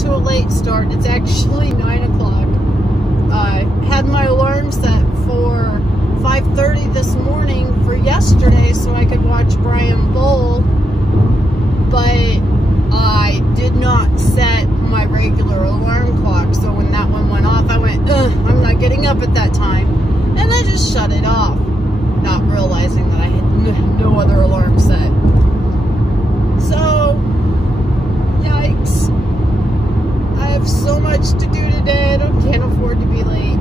to a late start. It's actually 9 o'clock. I had my alarm set for 5:30 this morning for yesterday so I could watch Brian bowl, but I did not set my regular alarm clock. So when that one went off, I went, I'm not getting up at that time. And I just shut it off, not realizing that I had no other alarm set. So, yikes. I have so much to do today. I can't afford to be late.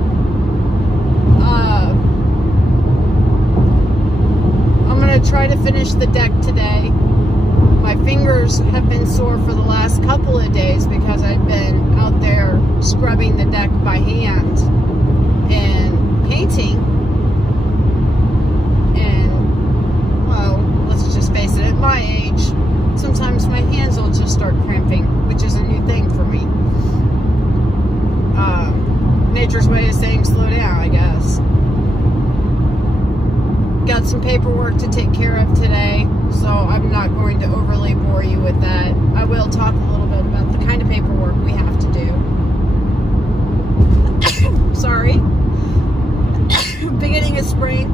I'm going to try to finish the deck today. My fingers have been sore for the last couple of days because I've been out there scrubbing the deck by hand and painting. And, well, let's just face it, at my age, sometimes my hands will just start cramping, which is a new thing for me. Nature's way of saying slow down, I guess. Got some paperwork to take care of today, so I'm not going to overly bore you with that. I will talk a little bit about the kind of paperwork we have to do. Sorry. Beginning of spring,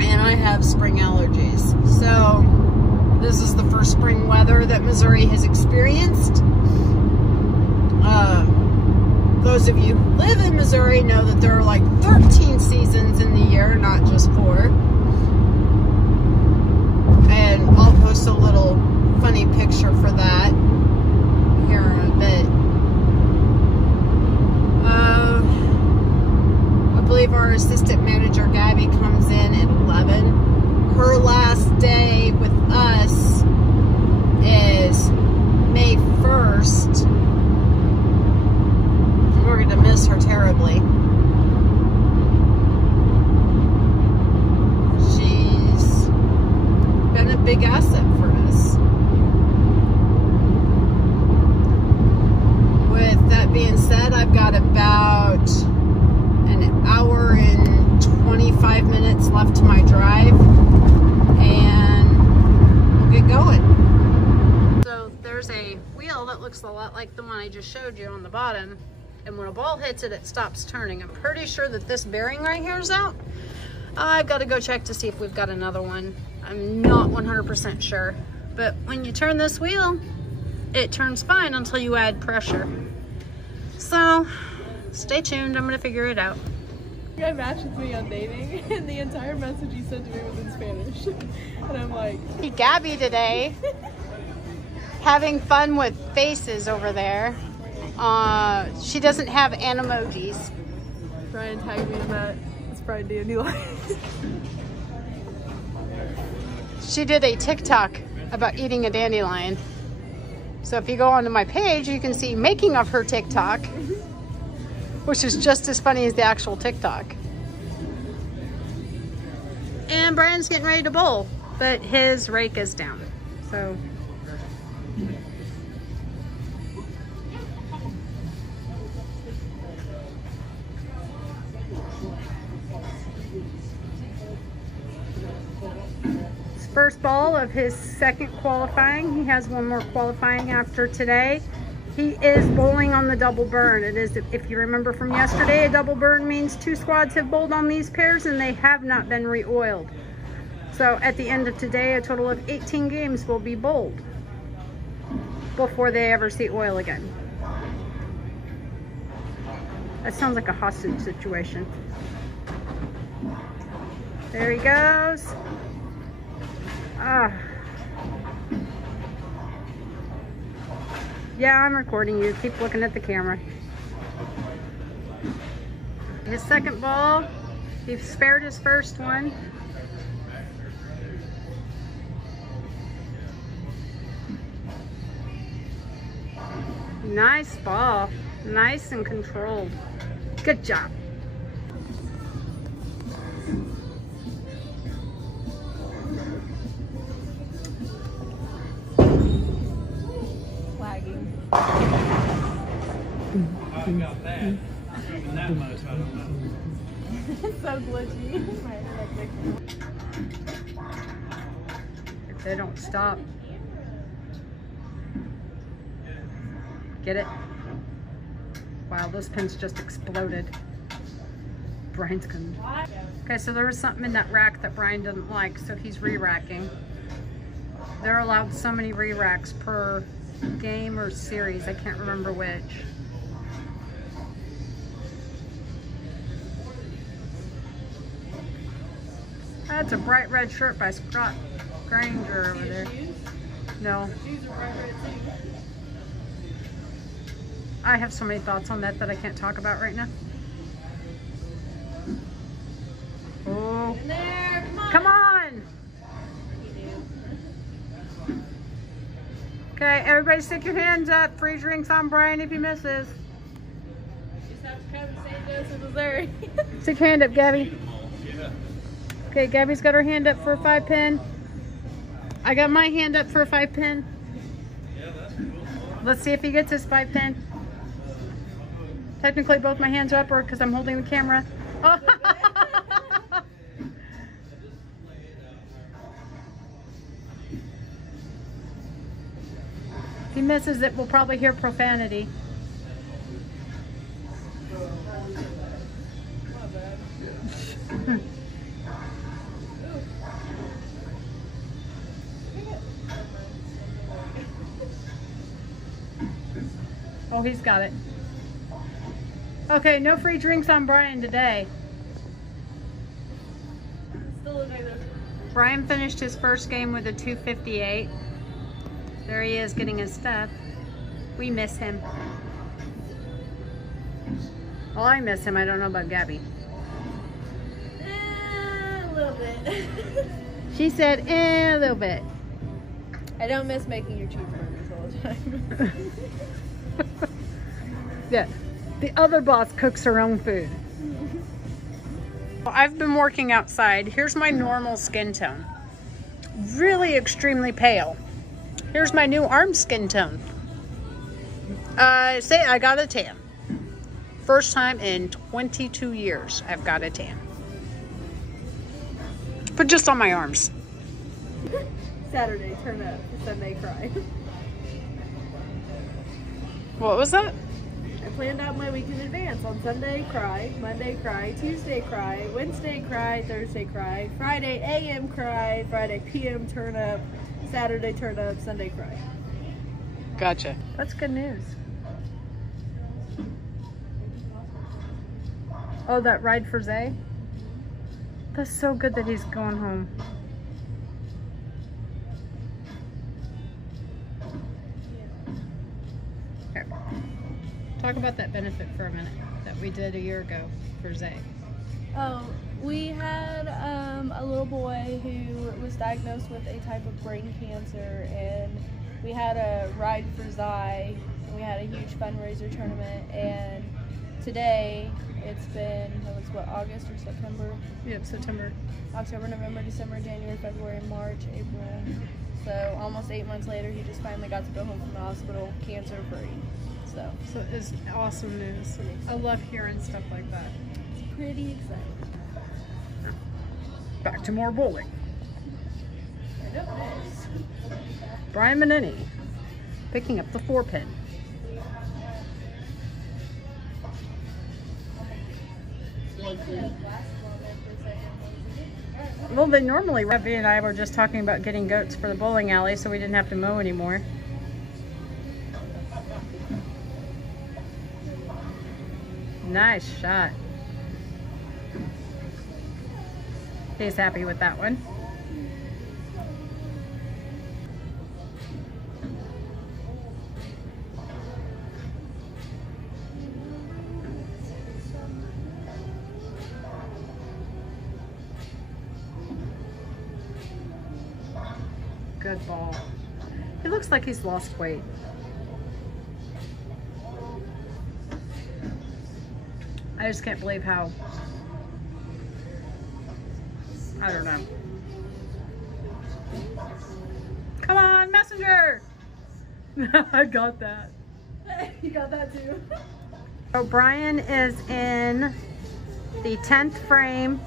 and I have spring allergies. So this is the first spring weather that Missouri has experienced. Those of you who live in Missouri know that there are like 13 seasons in the year, not just 4. And I'll post a little funny picture for that here in a bit. I believe our assistant manager, Gabby, comes in at 11. Her last day with us is May 1st. We're going to miss her terribly. She's been a big asset for us. With that being said, I've got about an hour and 25 minutes left to my drive, and we'll get going. So there's a wheel that looks a lot like the one I just showed you on the bottom, and when a ball hits it, it stops turning. I'm pretty sure that this bearing right here is out. I've got to go check to see if we've got another one. I'm not 100% sure, but when you turn this wheel, it turns fine until you add pressure. So stay tuned, I'm gonna figure it out. The guy matched with me on dating, and the entire message he sent to me was in Spanish. And I'm like, See Gabby today, having fun with faces over there. She doesn't have animojis. Brian tagged me in that. It's Brian Dandelion. She did a TikTok about eating a dandelion. So if you go onto my page, you can see making of her TikTok, which is just as funny as the actual TikTok. And Brian's getting ready to bowl, but his rake is down. So first ball of his second qualifying. He has one more qualifying after today. He is bowling on the double burn. It is, if you remember from yesterday, a double burn means 2 squads have bowled on these pairs and they have not been re-oiled. So at the end of today, a total of 18 games will be bowled before they ever see oil again. That sounds like a hostage situation. There he goes. Yeah, I'm recording you. Keep looking at the camera. His second ball, he spared his first one. Nice ball. Nice and controlled. Good job. I got that. Even that much, I don't know. It's so glitchy. My internet signal. If they don't stop. Get it? Wow, those pins just exploded. Brian's gonna... Okay, so there was something in that rack that Brian didn't like, so he's re-racking. They're allowed so many re-racks per game or series. I can't remember which. That's a bright red shirt by Scott Granger over there. No. I have so many thoughts on that I can't talk about right now. Oh. Come on! Okay, everybody stick your hands up. Free drinks on Brian if he misses. Just have to come to St. Joseph, Missouri. Stick your hand up, Gabby. Okay, Gabby's got her hand up for a 5-pin. I got my hand up for a 5-pin. Let's see if he gets his 5-pin. Technically, both my hands are up, or because I'm holding the camera. Oh. If he misses it, we'll probably hear profanity. Oh, he's got it. Okay, no free drinks on Brian today. Brian finished his first game with a 258. There he is getting his stuff. We miss him. Well, I miss him. I don't know about Gabby. A little bit. She said, a little bit. I don't miss making your cheeseburgers all the time. Yeah, the other boss cooks her own food. I've been working outside. Here's my normal skin tone. Really extremely pale. Here's my new arm skin tone. Say I got a tan. First time in 22 years I've got a tan. But just on my arms. Saturday, turn up. Sunday, cry. What was that? I planned out my week in advance. On Sunday, cry. Monday, cry. Tuesday, cry. Wednesday, cry. Thursday, cry. Friday, AM, cry. Friday, PM, turn up. Saturday, turn up. Sunday, cry. Gotcha. That's good news. Oh, that ride for Zay? That's so good that he's going home. Here. Talk about that benefit for a minute that we did a year ago for Zay. Oh, we had a little boy who was diagnosed with a type of brain cancer, and we had a ride for Zai. We had a huge fundraiser tournament, and today it's been, what, August or September? Yep, September. October, November, December, January, February, March, April. So almost 8 months later, he just finally got to go home from the hospital, cancer-free. So it's awesome news. I love hearing stuff like that. It's pretty exciting. Back to more bowling. And up next, Brian Manini picking up the 4-pin. Well, they normally, Ravi and I were just talking about getting goats for the bowling alley so we didn't have to mow anymore. Nice shot. He's happy with that one. Good ball. He looks like he's lost weight. I just can't believe how, I don't know. Come on, messenger! I got that. you got that too. So Brian is in the 10th frame.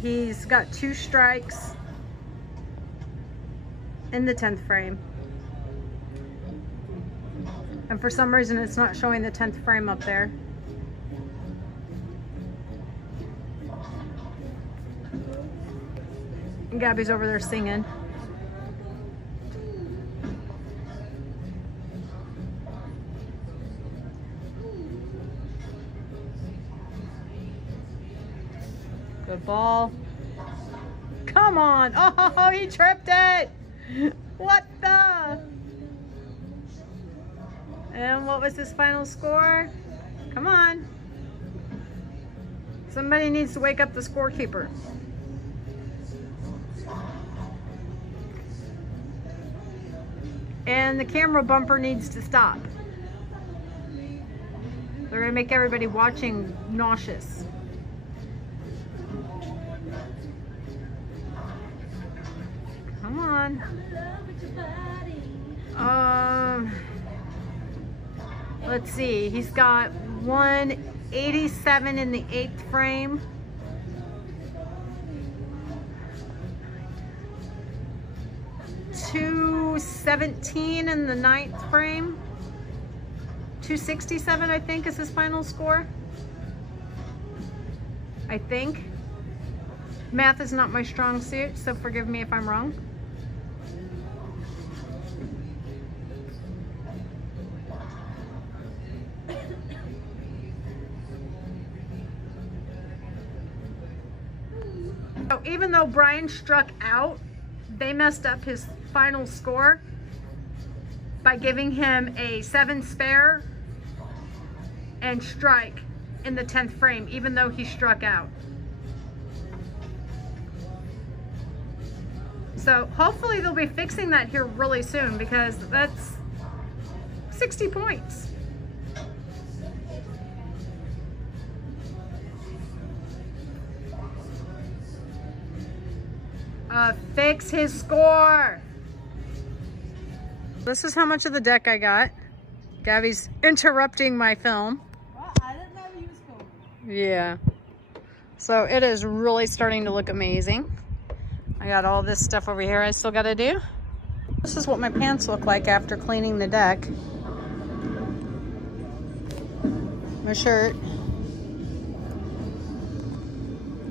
He's got 2 strikes in the 10th frame. And for some reason it's not showing the 10th frame up there. And Gabby's over there singing. Good ball. Come on. Oh, he tripped it. What the? And what was his final score? Come on. Somebody needs to wake up the scorekeeper. And the camera bumper needs to stop. They're gonna make everybody watching nauseous. Come on. Let's see, he's got 187 in the 8th frame. $217 in the 9th frame. 267, I think, is his final score. I think. Math is not my strong suit, so forgive me if I'm wrong. So even though Brian struck out, they messed up his final score by giving him a 7 spare and strike in the 10th frame, even though he struck out. So hopefully they'll be fixing that here really soon, because that's 60 points. Fix his score. This is how much of the deck I got. Gabby's interrupting my film. Well, I didn't know you was cool. Yeah. So it is really starting to look amazing. I got all this stuff over here I still got to do. This is what my pants look like after cleaning the deck. My shirt.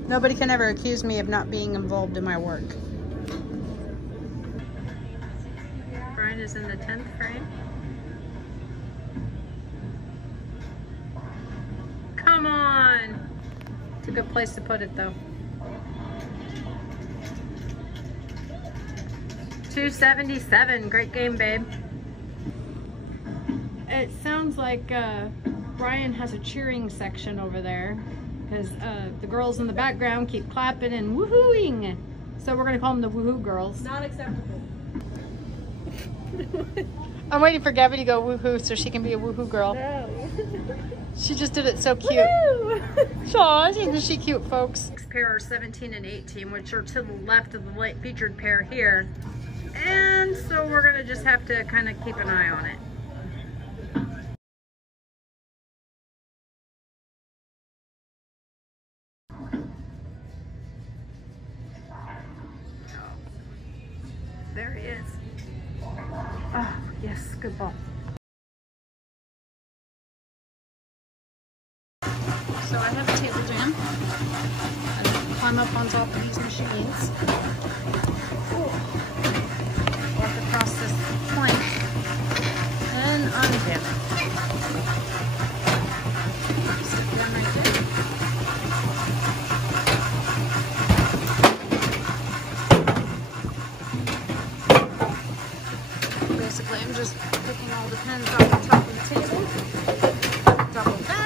Nobody can ever accuse me of not being involved in my work. Brian is in the 10th frame. Come on! It's a good place to put it though. 277, great game, babe. It sounds like Brian has a cheering section over there, because the girls in the background keep clapping and woohooing. So we're gonna call them the woohoo girls. Not acceptable. I'm waiting for Gabby to go woohoo so she can be a woohoo girl. No. She just did it so cute. Aw, isn't she cute, folks? Next pair are 17 and 18, which are to the left of the late featured pair here. And so we're gonna just have to kind of keep an eye on it. There he is. Oh, yes, good ball. So I have a table jam. I climb up on top of these machines. Walk across this plank and unjam it. Stick them right there. Basically, I'm just picking all the pins off the top of the table. Double back.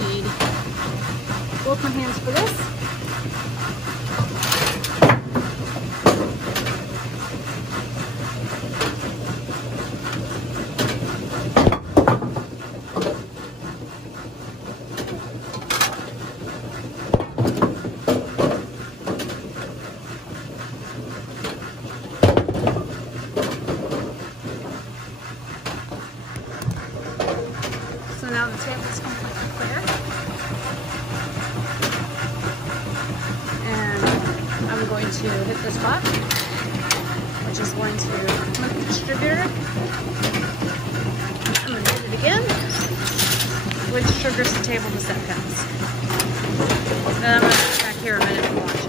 Need both my hands for this. So now the table's complete. there. And I'm going to hit this spot, which is going to put the distributor. I'm going to hit it again, which triggers the table to set pins. Then I'm going to sit back here a minute and watch it.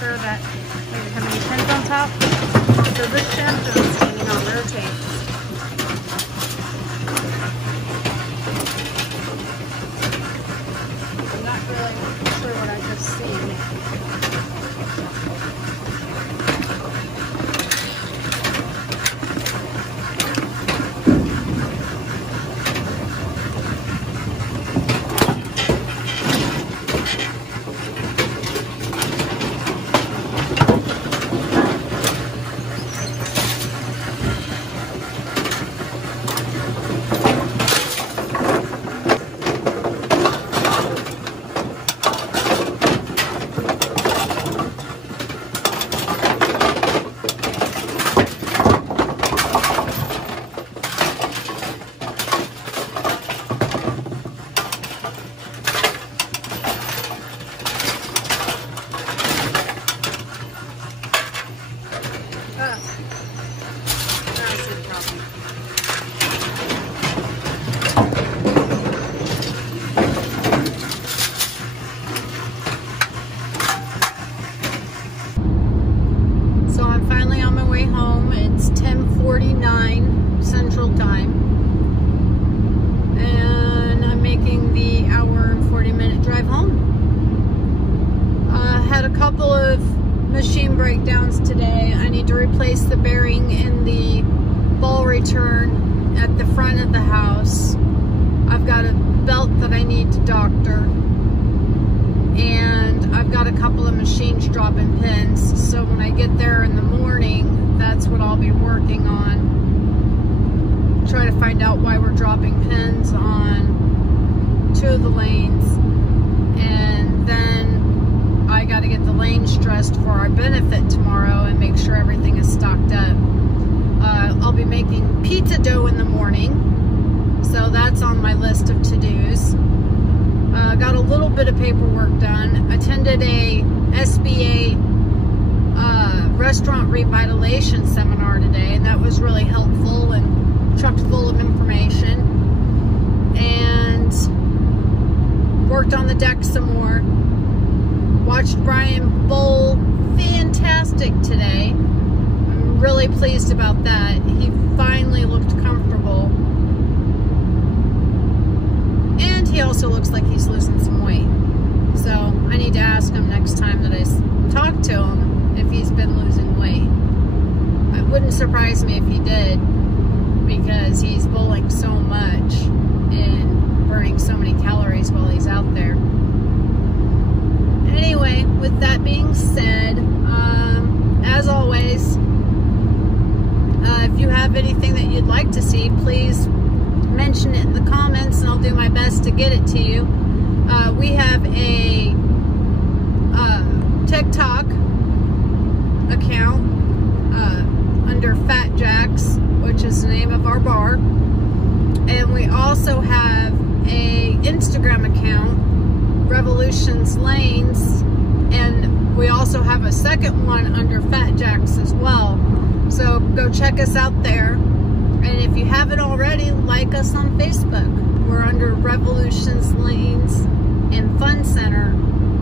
That we didn't have any pins on top. So this shaft is hanging on rotates. I'm not really sure what I just seen. Central Time, and I'm making the hour and 40-minute drive home. Had a couple of machine breakdowns today. I need to replace the bearing in the ball return at the front of the house. I've got a belt that I need to doctor, and I've got a couple of machines dropping pins, so when I get there in the morning, that's what I'll be working on. Try to find out why we're dropping pins on 2 of the lanes, and then I got to get the lane stressed for our benefit tomorrow and make sure everything is stocked up. I'll be making pizza dough in the morning, so that's on my list of to-dos. Got a little bit of paperwork done. Attended a SBA restaurant revitalization seminar today, and that was really helpful and chocked full of information. And worked on the deck some more. Watched Brian bowl fantastic today. I'm really pleased about that. He finally looked comfortable. And he also looks like he's losing some weight. So I need to ask him next time that I talk to him if he's been losing weight. It wouldn't surprise me if he did, because he's bowling so much and burning so many calories while he's out there. Anyway, with that being said, as always, if you have anything that you'd like to see, please mention it in the comments and I'll do my best to get it to you. We have a TikTok account under Fat Jacks, which is the name of our bar. And we also have a Instagram account, Revolutions Lanes, and we also have a second one under Fat Jacks as well. So go check us out there. And if you haven't already, like us on Facebook. We're under Revolutions Lanes and Fun Center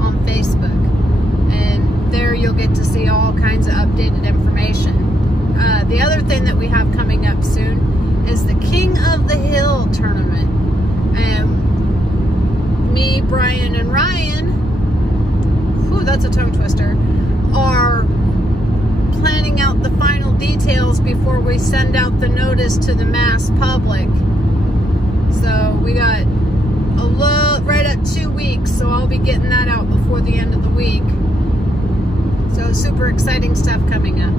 on Facebook. And there you'll get to see all kinds of updated information. The other thing that we have coming up soon is the King of the Hill tournament. And me, Brian, and Ryan, whew, that's a tongue twister, are planning out the final details before we send out the notice to the mass public. So we got right at 2 weeks, so I'll be getting that out before the end of the week. So super exciting stuff coming up.